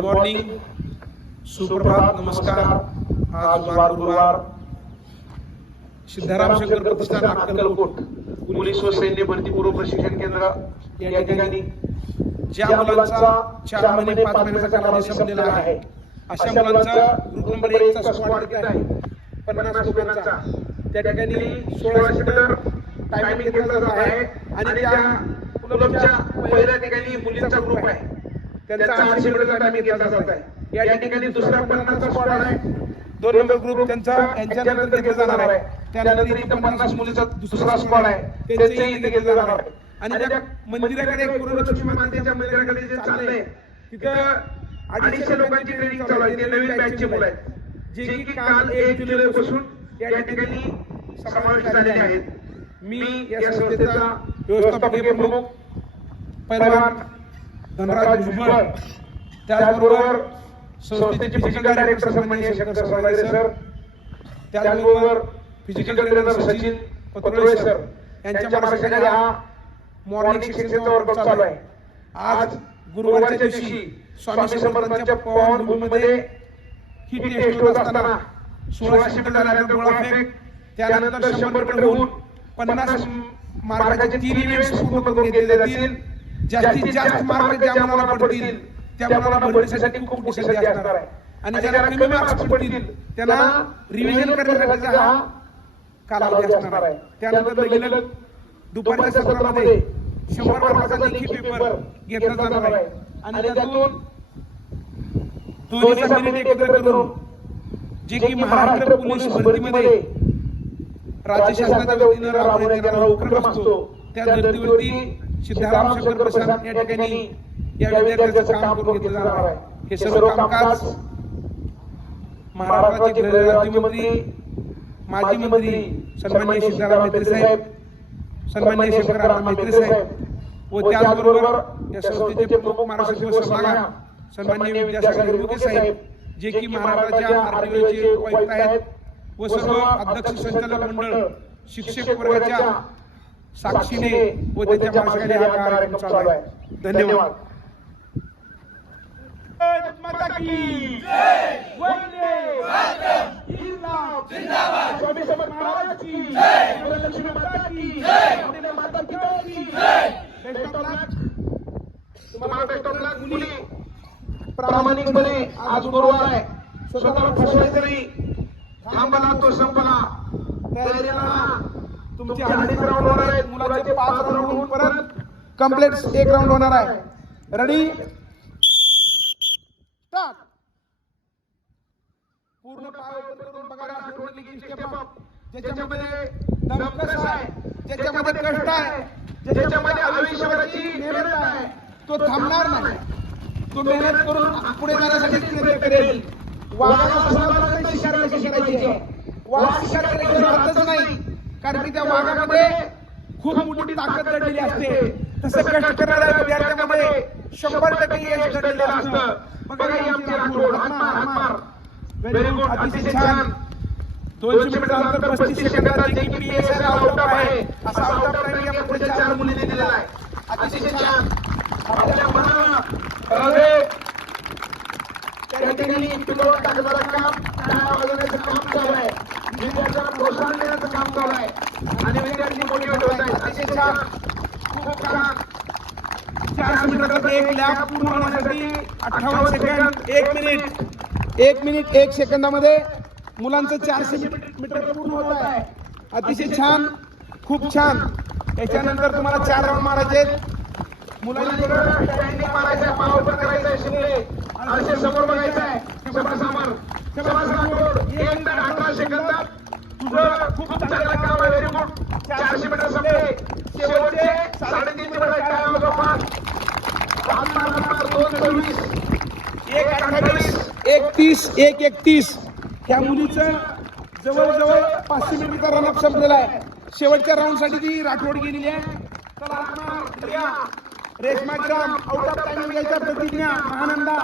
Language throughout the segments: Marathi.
गुड मॉर्निंग, सुप्रभात, नमस्कार। आज वार गुरुवार, सिद्धाराम शंकर प्रतिष्ठान अक्कलकोट पोलीस व सैन्य भरती पूर्व प्रशिक्षण केंद्र या ठिकाणी ज्या मुलांचा 4 महिने 5 महिन्याचा कालावधी संपलेला आहे अशा मुलांचा ग्रुप नंबर 1 चा स्क्वॉड किती आहे 50 लोकांचा। त्या ठिकाणी 16 मीटर टायमिंग घेतला जात आहे आणि त्या क्लबच्या पहिल्या ठिकाणी मुलींचा ग्रुप आहे, त्यांचा 800 मीटरचा टायमिंग घेतला जात आहे। या ठिकाणी दुसरा 50 चा स्क्वॉड आहे, 2 नंबर ग्रुप त्यांचा यांच्यानंतर घेतला जाणार आहे। त्यानंतर इथं 50 मुलीचा दुसरा स्क्वॉड आहे, त्यांचेही इथे घेतला जाणार आहे। आणि त्या मंदिराकडे पूर्वलक्ष्मी मातेच्या मंदिराकडे जे चाललंय तिथं 250 लोकांची ट्रेनिंग चालू आहे। ते नवीन बॅचचे मुलं आहेत जे की काल 1 जुलैपासून या ठिकाणी समावेश झालेले आहेत। मी या संस्थेचा व्यवस्थापकीय प्रमुख पैलवान धनराज भुजबळ, त्याचबरोबर संस्थेचे फिजिकल डायरेक्टर सन्माननीय शंकर सोलायरे सर, त्याचबरोबर फिजिकल ट्रेनर सचिन पत्रोळे सर यांच्या मार्गदर्शनाखाली हा मॉर्निंग सेशनचा वर्कआउट चालू आहे। आज गुरुवारच्या दिवशी स्वामी समर्थांच्या पवन भूमीमध्ये ही टेस्ट होत असताना 1600 मीटर झाल्यानंतर गोळाफेक, त्यानंतर 100 मीटर होऊन 50 मार्काचे 3 इव्हेंट्स पूर्ण करून घेतले जातील। जास्तीत जास्त मार्क ज्या मुलाला पडतील त्या मुलाला भरतीसाठी खूप मोठी संधी असणार आहे आणि ज्याला कमी मार्क्स पडतील त्यांना रिव्हिजन करण्यासाठी हा कालावधी असणार आहे। त्यानंतर लगेच दुपारच्या सत्रामध्ये 100 मार्काचा लेखी पेपर घेतला जाणार आहे आणि त्यातून दोन्ही मिनिट एकत्र करून जे की महाराष्ट्र पोलीस भरतीमध्ये राज्य शासनाच्या वतीने राबवण्यात येणारा उपक्रम असतो त्या धर्तीवरती सिद्धाराम शंकर प्रतिष्ठान या ठिकाणी या विद्यार्थ्यांचं काम करून घेतलं जाणार आहे। हे सर्व कामकाज महाराष्ट्राचे गृहराज्यमंत्री माजी मंत्री सन्माननीय सिद्धाराम मैत्री साहेब, सन्माननीय शंकरराव मैत्री साहेब व त्याचबरोबर या संस्थेचे प्रमुख महाराष्ट्र सभागा सन्माननीय विद्यासागर गुरुके साहेब जे की महाराष्ट्राच्या आरटीओचे उपायुक्त आहेत व सर्व अध्यक्ष संचालक मंडळ शिक्षक वर्गाच्या साक्षीने व त्याच्या मार्गाने हा कार्यक्रम चालू आहे। धन्यवाद। माता की जय, वंदे मातरम, जिंदाबाद, स्वामी समर्थ महाराज की जय, लक्ष्मी माता की जय, वंदे माता की जय। बेस्ट ऑफ लक तुम्हाला, बेस्ट ऑफ लक मुली। प्रामाणिकपणे आज गुरुवार आहे, स्वतःला फसवायचं नाही, थांबला तो संपला, तयारीला तुमची 2.5 राऊंड होणार आहेत, मुलाचे 5 राऊंड होऊन परत कंप्लीट 1 राऊंड होणार आहे। Ready start. पूर्ण पाय ओपन करून बघा, आठवणी की स्टेप अप ज्याच्यामध्ये दमकस आहे, ज्याच्यामध्ये कष्ट आहे, ज्याच्यामध्ये आयुष्यभराची मेहनत आहे तो थांबणार नाही, तो मेहनत करून पुढे जाण्यासाठी प्रयत्न करेल। वाघाला फसवण्यासाठी शिकार कशी करायची, वाघ शिकार करायची राहतच नाही, कारण की त्या वाघामध्ये खूप मोठी ताकद दडलेली असते। तसं कष्ट करणाऱ्या विद्यार्थ्यांमध्ये 100% यश दडलेलं असतं। बघा ही आमची राठोड, हात मार, व्हेरी गुड, अतिशय छान। 200 मीटर अंतर 35 सेकंदात जे की पीएसआर आउट ऑफ आहे, असा आउट ऑफ टाइम या पुढे 4 मुलींनी दिलेला आहे। अतिशय छान, आपल्या मनाला करावे त्या ठिकाणी पिलवून टाकण्याचं काम, टाळ्या वाजवण्याचं काम चालू आहे, विद्यार्थ्यांना प्रोत्साहन देण्याचं काम चालू आहे आणि विद्यार्थी मोटिवेट होत आहेत। अतिशय छान, खूप छान। 400 मीटरचा 1 लॅप पूर्ण होण्यासाठी 58 सेकंद, 1 मिनिट 1 सेकंदामध्ये मुलांचं 400 मीटर पूर्ण होत आहे। अतिशय छान, खूप छान। याच्यानंतर तुम्हाला 4 राऊंड मारायचे आहेत, मुलांनी स्टँडिंग मारायचं, पाय ओपन करायचं, शिंदे असे समोर बघायचं आहे, समोर 1 मिनिट 18 सेकंदात तुझं खूप चांगलं काम आहे, व्हेरी गुड। 400 मीटर संपले, शेवटचे 3.5 मीटर काय होतं, 2:24, 1:28, 1:30, 1:31। त्या मुलीचं जवळजवळ 500 मीटरचा रनअप संपलेला आहे। शेवटच्या राऊंड साठी ती राठोड गेलेली आहे। रेशमा ग्राम आउट ऑफ टाइमिंग यायचा, प्रतिज्ञा, महानंदा,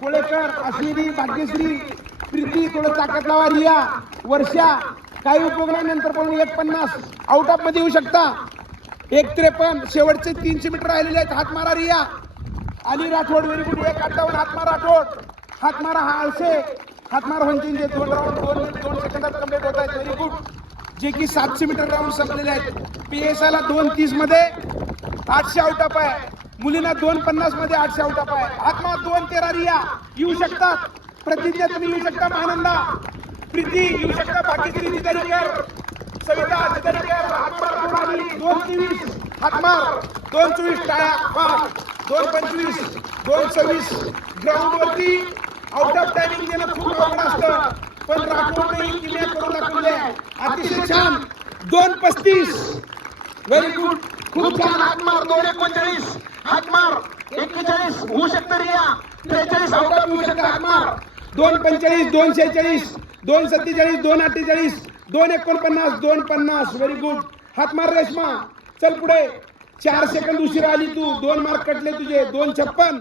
कोळेकर, अश्विनी, भाग्यश्री, प्रीती, थोडं ताकद लावा, रिया, वर्षा, काही उपयोग नाही, नंतर पण 1:50 आउट ऑफ मध्ये येऊ शकता। 1:53 शेवटचे 300 मीटर राहिलेले आहेत, हात मारा रिया, अली राठोड व्हेरी गुड 1:58 हातमार राठोड हातमारा हा आळसे हातमार वंचित 2 राऊंड 2 सेकंदात कंप्लीट होत आहेत व्हेरी गुड जे की 700 मीटर राऊंड संपलेले आहेत पीएसआय ला 2:30 मध्ये 800 आउट ऑफ आहे मुलींना 2:50 मध्ये 800 आउट ऑफ आहे हातमार 2:13 रिया येऊ शकतात प्रतिज्ञा तुम्ही येऊ शकता महानंदा प्रीती येऊ शकता भाग्यश्री जिदारीकर सविता जिदारीकर हातमार 2:23 हातमार 2:24 टाळ्या 2:25 2:26 ग्राउंड वरती आउट ऑफ टायमिंग देणं खूप अवघड असतं पण राठोडने ही किल्ले करून दाखवले अतिशय छान 2:35 व्हेरी गुड खूप छान हातमार 2:39 हातमार 41 होऊ शकतं रिया 43 आउट ऑफ होऊ शकतं हातमार 2:45 2:46 2:47 2:48 2:49 2:50 व्हेरी गुड हातमार रेश्मा चल पुढे 4 सेकंद उशिरा आली तू 2 मार्क कटले तुझे 2:56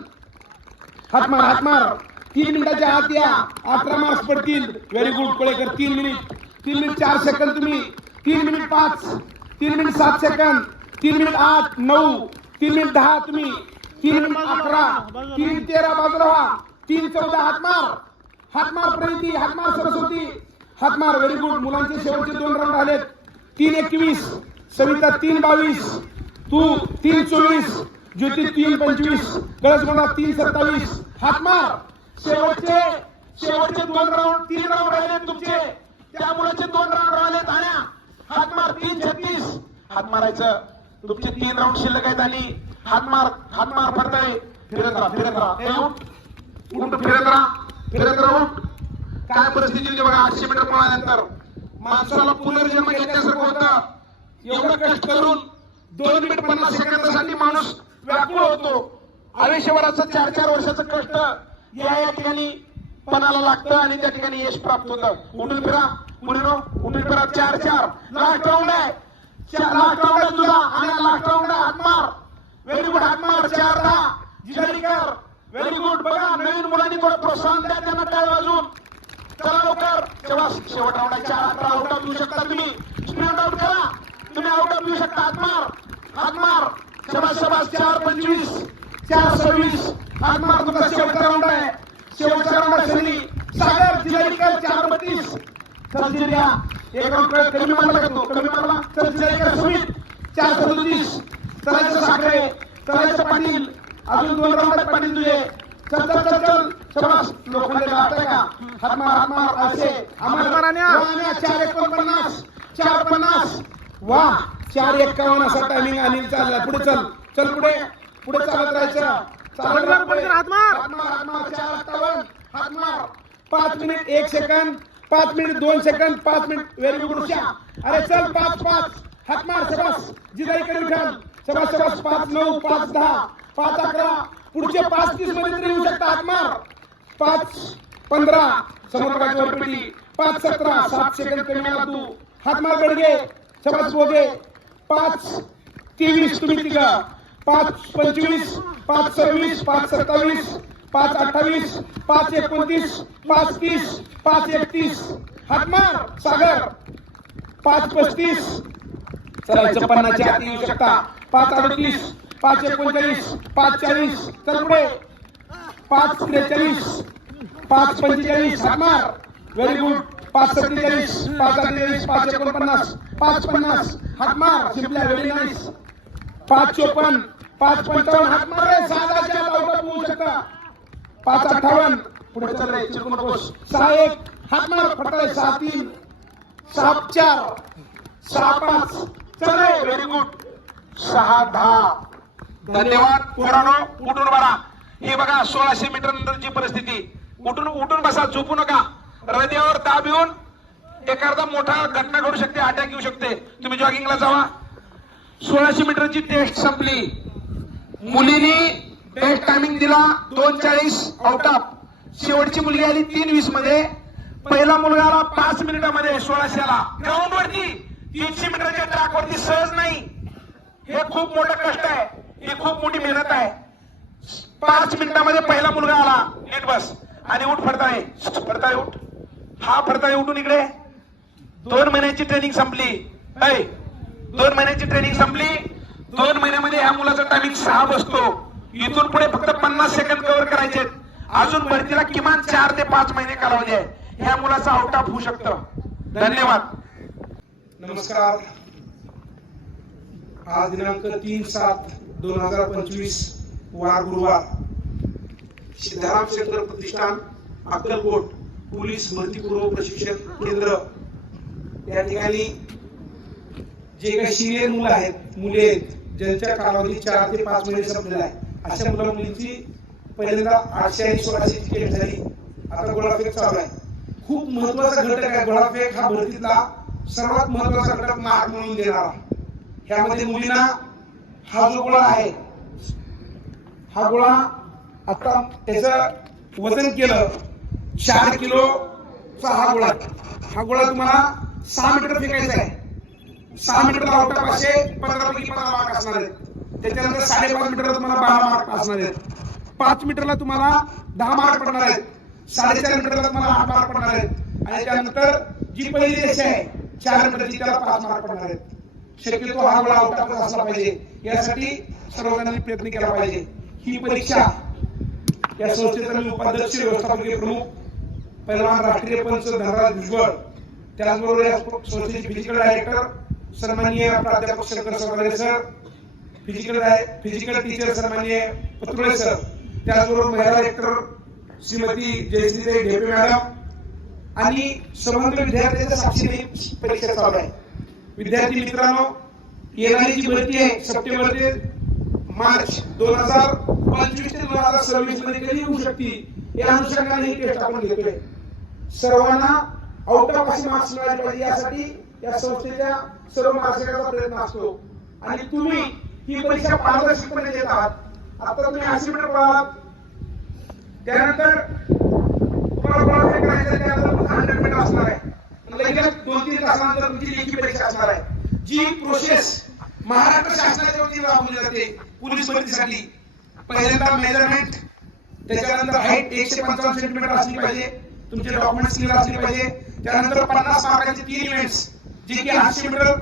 हातमार हातमार 3 मिनिटाच्या आत या 18 मार्क्स पडतील very good Kolekar 3 minute 4 second तुम्ही 3 minute 5 3 minute 7 second 3 minute 8 9 3 minute 10 तुम्ही 3 मिनिट 11 3 13 बाजूला व्हा 3:14 हातमार प्रणिती हातमार सरस्वती हातमार व्हेरी गुड मुलांचे शेवटचे 2 राऊंड आलेत 3:21 सविता 3:22 तू 3:24 ज्योती 3:25 कळसगोंडा 3:27 हातमार शेवटचे 2 राऊंड 3 राऊंड राहिले तुमचे त्या मुलाचे 2 राऊंड राहिले आण्या हातमार 3:36 हात मारायचं तुमचे 3 राऊंड शिल्लक आहेत आणि हातमार पडताय फिरत राहा फिरत राहा उठ काय परिस्थिती होती बघा 800 मीटर पळाल्यानंतर माणसाला पुनर्जन्म घेतल्यासारखं होतं एवढं कष्ट करून 2 मिनिट 50 सेकंदासाठी माणूस व्याकुळ होतो आयुष्यभराचं 4 वर्षाचं कष्ट या ठिकाणी पणाला लागतं आणि त्या ठिकाणी यश प्राप्त होतं उठून फिरा मुलीनो उठून फिरा 4 लास्ट राऊंड आहे लास्ट राऊंड आहे तुझा आणि लास्ट राऊंड आहे हातमार व्हेरी गुड हातमार 4:10 जिदारीकर व्हेरी गुड बघा नवीन मुलांनी थोडं प्रोत्साहन द्या त्यांना टाळ वाजून चला लवकर तेव्हा शेवट राऊंड आहे 4:11 आउट ऑफ येऊ शकता तुम्ही स्प्रिंट आउट करा तुम्ही आउट ऑफ येऊ शकता हातमार शबाश 4:25 4:26 हातमार तुमचा शेवटचा राऊंड आहे शेवटचा राऊंड आहे सागर जिल्हाधिकारी 4:32 चल जिल्हा एक राऊंड कमी मारला कमी मारला चल जिल्हाधिकारी सुमित 4:37 चलायचं साखरे चलायचं पाटील अजून 2 राऊंड आहेत पाटील तुझे चल शबाश लोखंडे लागतंय का हातमार असे आम्हाला 4:49 4:50 वाह 4:51 असा टायमिंग अनिल चालला पुढे चल पुढे चालत राहायचं हातमार 4:58 हातमार 5 minute 1 second 5 minute 2 second 5 minute very good Usha अरे चल 5 हातमार शबाश जिदारीकडे उठाल शबाश 5:09 5:10 5:11 पुढचे 5:30 मध्ये तरी येऊ शकता हातमार 5:15 समुद्राची वरपेटी 5:17 7 सेकंद कमी आला तू हातमार गडगे शबाश बोगे 5:23 तुम्ही तिघा 5:25 5:26 5:27 5:28 5:29 5:30 5:31 हातमार सागर 5:35 चलायचं 50 च्या आत येऊ शकता 5:38 5:39 5:40 चल पुढे 5:43 5:45 हातमार व्हेरी गुड 5:47 5:48 5:49 5:50 हातमार शिंपल्या व्हेरी नाईस 5:54 5:55 हातमार रे 6:10 आउट ऑफ होऊ शकता 5:58 पुढे चल रे चिरकू नकोस 6:1 हातमार फटकाय 6:3 7:4 6:5 चल रे व्हेरी गुड 6:10 धन्यवाद पोरांनो उठून बरा हे बघा 1600 मीटर नंतरची परिस्थिती उठून बसा झोपू नका हृदयावर दाब येऊन एखादा मोठा घटना घडू शकते अटॅक येऊ शकते तुम्ही जॉगिंगला जावा 1600 मीटरची टेस्ट संपली मुलींनी बेस्ट टायमिंग दिला 2:40 आउट ऑफ शेवटची मुलगी आली 3:20 मध्ये पहिला मुलगा आला 5 मिनिटांमध्ये 1600 ला ग्राउंड वरती 300 मीटरच्या ट्रॅक वरती सहज नाही हे खूप मोठं कष्ट आहे ही खूप मोठी मेहनत आहे 5 मिनिटांमध्ये पहिला मुलगा आला नीट बस आणि उठ फडताळे उठ हा फडताळे उठून इकडे 2 महिन्याची ट्रेनिंग संपली 2 महिन्याची ट्रेनिंग संपली 2 महिन्यामध्ये ह्या मुलाचा टायमिंग 6 बसतो इथून पुढे फक्त 50 सेकंद कव्हर करायचे. अजून भरतीला किमान 4 ते 5 महिने कालावधी आहे. ह्या मुलाचा आउट ऑफ होऊ शकतं. धन्यवाद. नमस्कार. आज दिनांक 3/7/2025 वार गुरुवार, सिद्धाराम शेखर प्रतिष्ठान अक्कलकोट पोलीस भरती पूर्व प्रशिक्षण केंद्र या ठिकाणी जे काही सिनियर मुलं आहेत, मुले आहेत, ज्यांच्या कालावधी 4 ते 5 महिने संपलेला आहे, अशा मुला मुलींची पहिल्यांदा 800 आणि 1600 तिकीट झाली. आता गोळाफेक चालू आहे. खूप महत्वाचा घटक आहे गोळाफेक. हा भरतीतला सर्वात महत्वाचा घटक मार्क म्हणून देणारा. ह्यामध्ये मुलींना हा जो गोळा आहे, हा गोळा आता त्याचं वजन केलं 4 किलोचा हा गोळा. हा गोळा तुम्हाला 6 मीटर फेकायचा आहे. 6 मीटरला आउट ऑफ असे 15 पैकी 15 मार्क असणार आहेत. त्याच्यानंतर 5.5 मीटरला तुम्हाला 12 मार्क असणार आहेत. 5 मीटरला तुम्हाला 10 मार्क पडणार आहेत. 4.5 मीटरला तुम्हाला 8 मार्क पडणार आहेत. आणि त्यानंतर जी पहिली रेषा आहे 4 मीटरची, त्याला 5 मार्क पडणार आहेत. शक्यतो हा गोळा आउट ऑफ असला पाहिजे, यासाठी सर्वजणांनी प्रयत्न केला पाहिजे. ही परीक्षा या संस्थेचा मी उपाध्यक्ष, व्यवस्थापकीय प्रमुख, पहिलवान राष्ट्रीय पंच धनराज भुजबळ, त्याचबरोबर या संस्थेचे फिजिकल डायरेक्टर सन्माननीय प्राध्यापक शंकर सर, फिजिकल टीचर सन्माननीय पत्रुळे सर, त्याचबरोबर महिला डायरेक्टर श्रीमती जयश्री ढेपे मॅडम आणि संबंध विद्यार्थ्यांच्या साक्षीने परीक्षा चालू आहे. विद्यार्थी मित्रांनो, येणारी जी भरती आहे सप्टेंबर ते मार्च 2025 ते 2026 मध्ये कधी होऊ शकते, या अनुषंगाने ही टेस्ट आपण घेतोय. सर्वांना आउट ऑफ असे मार्क्स मिळाले पाहिजे, यासाठी या संस्थेच्या सर्व मार्गदर्शकाचा प्रयत्न असतो. आणि तुम्ही ही परीक्षा पारदर्शकपणे देत आहात. आता तुम्ही 80 मीटर पळालात, त्यानंतर तुम्हाला गोळाफेक करायचं, त्यानंतर 100 मीटर असणार आहे. लगेच 2-3 तासानंतर तुमची लेखी परीक्षा असणार आहे. जी प्रोसेस महाराष्ट्र शासनाच्या वतीने राबवली जाते पोलीस भरतीसाठी, पहिल्यांदा मेजरमेंट, त्याच्यानंतर हाईट 155 सेंटीमीटर असली पाहिजे, तुमचे डॉक्युमेंट्स क्लिअर असले पाहिजे. त्यानंतर 50 मार्काचे 3 इव्हेंट्स, जे की 800 मीटर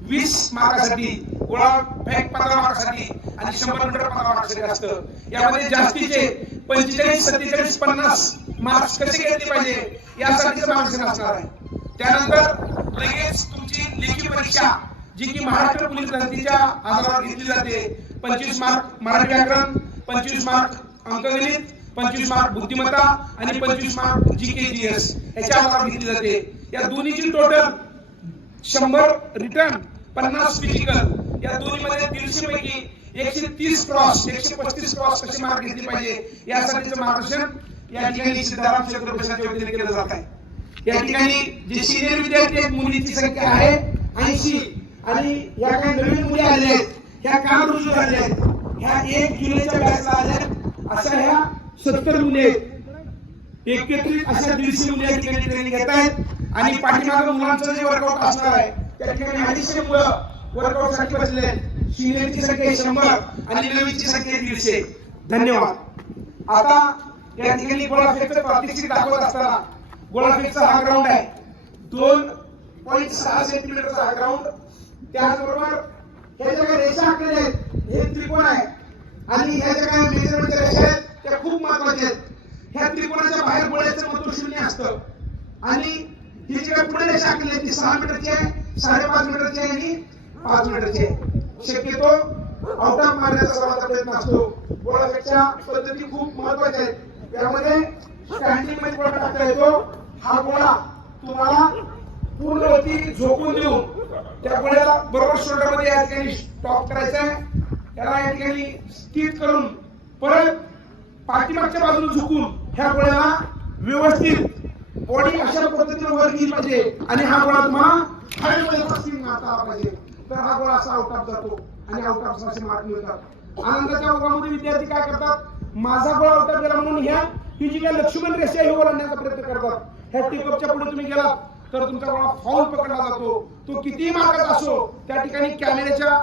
20 मार्कासाठी, गोळाफेक 15 मार्कासाठी आणि 100 मीटर 15 मार्कासाठी असतं. यामध्ये जास्तीचे 45, 47, 50 मार्क्स कसे घेतले पाहिजे, यासाठीचं मार्गदर्शन असणार आहे. त्यानंतर लगेच तुमची लेखी परीक्षा, जी की महाराष्ट्र पोलीस भरतीच्या आधारावर घेतली जाते. 25 मार्क मराठी व्याकरण, 25 मार्क अंकगणित, 25 मार्क बुद्धिमत्ता आणि 25 मार्क GK/GS याच्या आधारावर घेतली जाते. या दोन्हीची टोटल 100 रिटर्न, 50 फिजिकल, या दोन्हीमध्ये 150 पैकी 130 क्रॉस, 135 क्रॉस कसे मार्क घेतले पाहिजे, यासाठीचं मार्गदर्शन या ठिकाणी सिद्धाराम शेखर प्रतिष्ठानच्या वतीने केलं जात आहे. या ठिकाणी जे सिनियर विद्यार्थी आहेत, मुलींची संख्या आहे 80, आणि या काही नवीन मुली आलेल्या आहेत, ह्या काल रुजू झालेल्या आहेत. ह्या 1 जुलैच्या बॅचला आल्या, अशा ह्या 70 मुली आहेत. एकत्रित अशा 150 मुली या ठिकाणी ट्रेनिंग घेत आहेत. आणि पाठीमागे मुलांचं जे वर्कआउट असणार आहे, त्या ठिकाणी 250 मुलं वर्कआउट साठी बसले. सिनियरची संख्या 100 आणि नवीनची संख्या 150. धन्यवाद. आता या ठिकाणी गोळाफेकचं प्रात्यक्षिक दाखवत असताना, गोळाफेकचा हा ग्राउंड आहे, 2.6 सेंटीमीटरचा हा ग्राउंड. त्याचबरोबर ह्या ज्या काही रेषा आखलेल्या आहेत, हे त्रिकोण आहे. आणि ह्या ज्या काही मेजरमेंटच्या रेषा आहेत, त्या खूप महत्वाच्या आहेत. ह्या त्रिकोणाच्या बाहेर गोळ्याचं महत्व 0 असतं. आणि ही जी काही पुढे रेषा आखलेली आहे, ती 6 मीटरची आहे, 5.5 मीटरची आहे आणि 5 मीटरची आहे. शक्यतो आउट ऑफ मारण्याचा सर्वांचा प्रयत्न असतो. गोळाफेकच्या पद्धती खूप महत्वाच्या आहेत. यामध्ये स्टँडिंग मध्ये गोळा टाकता येतो. हा गोळा तुम्हाला पूर्णवती झोकून देऊन त्या गोळ्याला बरोबर शोल्डरमध्ये या ठिकाणी स्टॉप करायचा आहे. त्याला या ठिकाणी स्थिर करून परत पाठीमागच्या बाजूला झुकून ह्या गोळ्याला व्यवस्थित बॉडी अशा पद्धतीने वर गेली पाहिजे. आणि हा गोळा तुम्हाला हाईटमध्ये पासिंग मारता आला पाहिजे, तर हा गोळा असा आउट ऑफ जातो आणि आउट ऑफ असे मार्क मिळतात. आनंदाच्या ओघामध्ये विद्यार्थी काय करतात, माझा गोळा आउट ऑफ गेला म्हणून ह्या ही जी काही लक्ष्मण रेषा ही ओलांडण्याचा प्रयत्न करतात. ह्या टिकअपच्या पुढे तुम्ही गेलात तर तुमचा गोळा फाऊल पकडला जातो. तो कितीही मार्काचा असो, त्या ठिकाणी कॅमेऱ्याच्या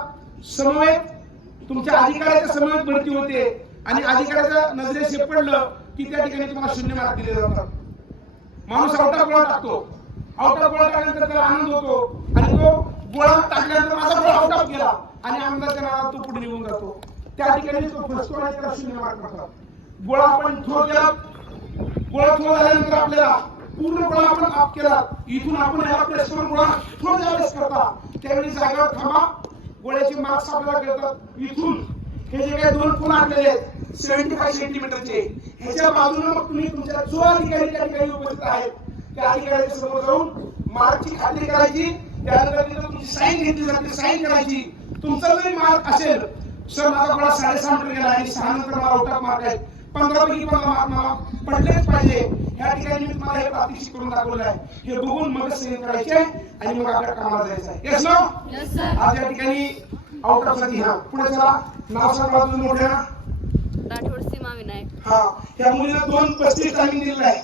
समवेत, तुमच्या अधिकाऱ्याच्या समवेत भरती होते. आणि अधिकाऱ्याच्या नजरेस पडलं की त्या ठिकाणी तुम्हाला 0 मार्क दिले जातात. माणूस आउट ऑफ गोळा टाकतो, आउट ऑफ गोळा टाकल्यानंतर त्याला आनंद होतो आणि तो गोळा टाकल्यानंतर माझा गोळा आउट ऑफ गेला आणि आनंदाच्या नावात तो पुढे निघून जातो. त्या ठिकाणी तो फसतो आणि त्याला 0 मार्क पडतात. गोळा आपण थ्रो केला, गोळा थ्रो झाल्यानंतर आपल्याला पूर्ण गोळा आपण अप केला, इथून आपण याला प्रेस करून गोळा थ्रो ज्यावेळेस करता त्यावेळी जागेवर थांबा, गोळ्याचे मार्क्स आपल्याला कळतात. इथून हे जे काही 2 फुल आणलेले आहेत 75 सेंटीमीटरचे, ह्याच्या बाजूने मग तुम्ही तुमच्या जो अधिकारी त्या ठिकाणी उपस्थित आहेत त्या अधिकाऱ्याच्या समोर जाऊन मार्कची खात्री करायची. त्यानंतर तिथं तुमची साईन घेतली जाते, साईन करायची. तुमचा जरी मार्क असेल, सर माझा गोळा 6.5 मीटर गेला आणि 6 नंतर मला आउट ऑफ मार्क आहे, 15 पैकी 15 मार्क मला पडलेच पाहिजे, या ठिकाणी मी तुम्हाला हे प्रात्यक्षिक करून दाखवलं आहे. हे बघून मग साईन करायचे आणि मग आपल्या कामाला जायचं आहे. Yes no? Yes sir. आज या ठिकाणी आउट ऑफ साठी हा पुढे चला. नाव सांगा तुम्ही मोठ्या. राठोड सीमा विनायक. हा, या मुलीला 2:35 टायमिंग दिलेला आहे.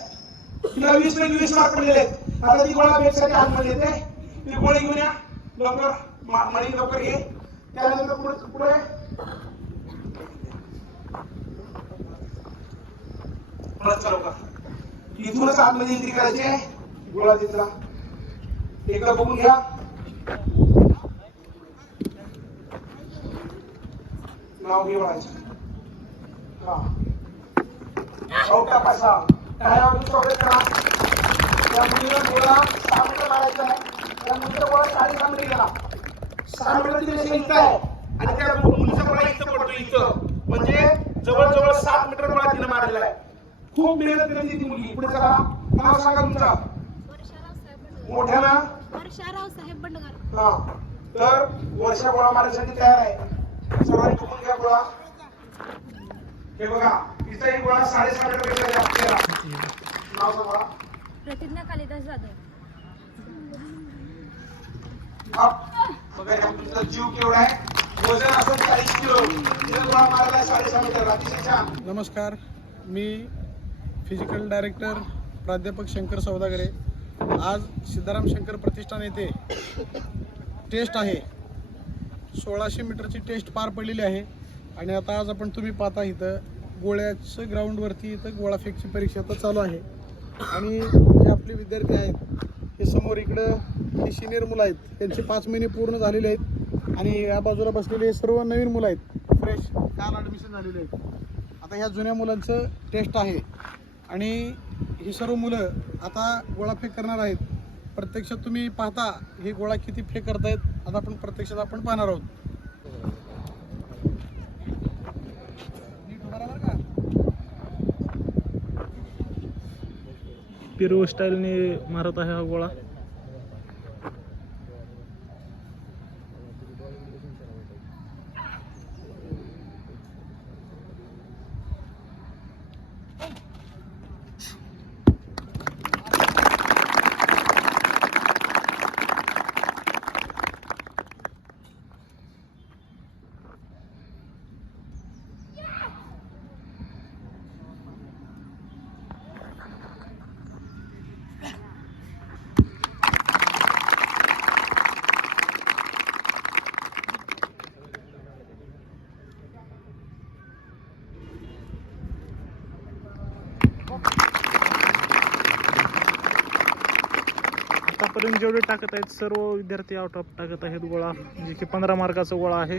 तिला 20 पैकी 20 मार्क पडलेले आहेत. आता ती गोळा बेगसाठी आतमध्ये येते, ती गोळी घेऊन या लवकर, मणी लवकर घे. त्यानंतर पुढे इथूनच आतमध्ये एंट्री करायची आहे. गोळा तिथला एकदा बघून घ्या. नाव घे वळायचं. हा, आउट ऑफ असा टाळ्या वाजवून स्वागत करा. त्या मुलीला गोळा 6 मीटर मारायचा आहे. त्यानंतर गोळा 6.5 मीटर गेला, 6 मीटर तिथे इथं आहे आणि त्या मुलीचा गोळा इथं पडतो, इथं म्हणजे जवळजवळ 7 मीटर गोळा तिने मारलेला आहे. खूप मेहनत केली ती मुलगी. पुढे चला. नाव सांगा तुमचं मोठ्याला. वर्षा रावसाहेब बंडगर. हा, तर वर्षा गोळा मारण्यासाठी तयार आहे. सर्वांनी बघून घ्या गोळा. हे बघा, तिचाही गोळा 6.5 मीटर पेक्षा जास्त आहे. नाव सांगा. प्रतिज्ञा कालिदास जाधव. बघा तुमचा जीव केवढा आहे. वजन असं 40 किलो. तिने गोळा मारला 6.5 मीटर. अतिशय छान. नमस्कार, मी फिजिकल डायरेक्टर प्राध्यापक शंकर सौदागरे. आज सिद्धाराम शंकर प्रतिष्ठान येथे टेस्ट आहे. 1600 मीटरची टेस्ट पार पडलेली आहे आणि आता आज आपण तुम्ही पाहता इथं गोळ्याचं ग्राउंडवरती इथं गोळा फेकची परीक्षा आता चालू आहे. आणि जे आपले विद्यार्थी आहेत हे समोर इकडं हे सिनियर मुलं आहेत, त्यांचे 5 महिने पूर्ण झालेले आहेत आणि या बाजूला बसलेले हे सर्व नवीन मुलं आहेत, फ्रेश काल ॲडमिशन झालेले आहेत. आता ह्या जुन्या मुलांचं टेस्ट आहे आणि ही सर्व मुलं आता गोळा फेक करणार आहेत. प्रत्यक्षात तुम्ही पाहता हे गोळा किती फेक करतायत. आता आपण प्रत्यक्षात आपण पाहणार आहोत. बरोबर का? पिरो स्टाईलने मारत आहे हा गोळा. आतापर्यंत जेवढे टाकत आहेत सर्व विद्यार्थी आउट ऑफ टाकत आहेत गोळा, जे की 15 मार्काचा गोळा आहे.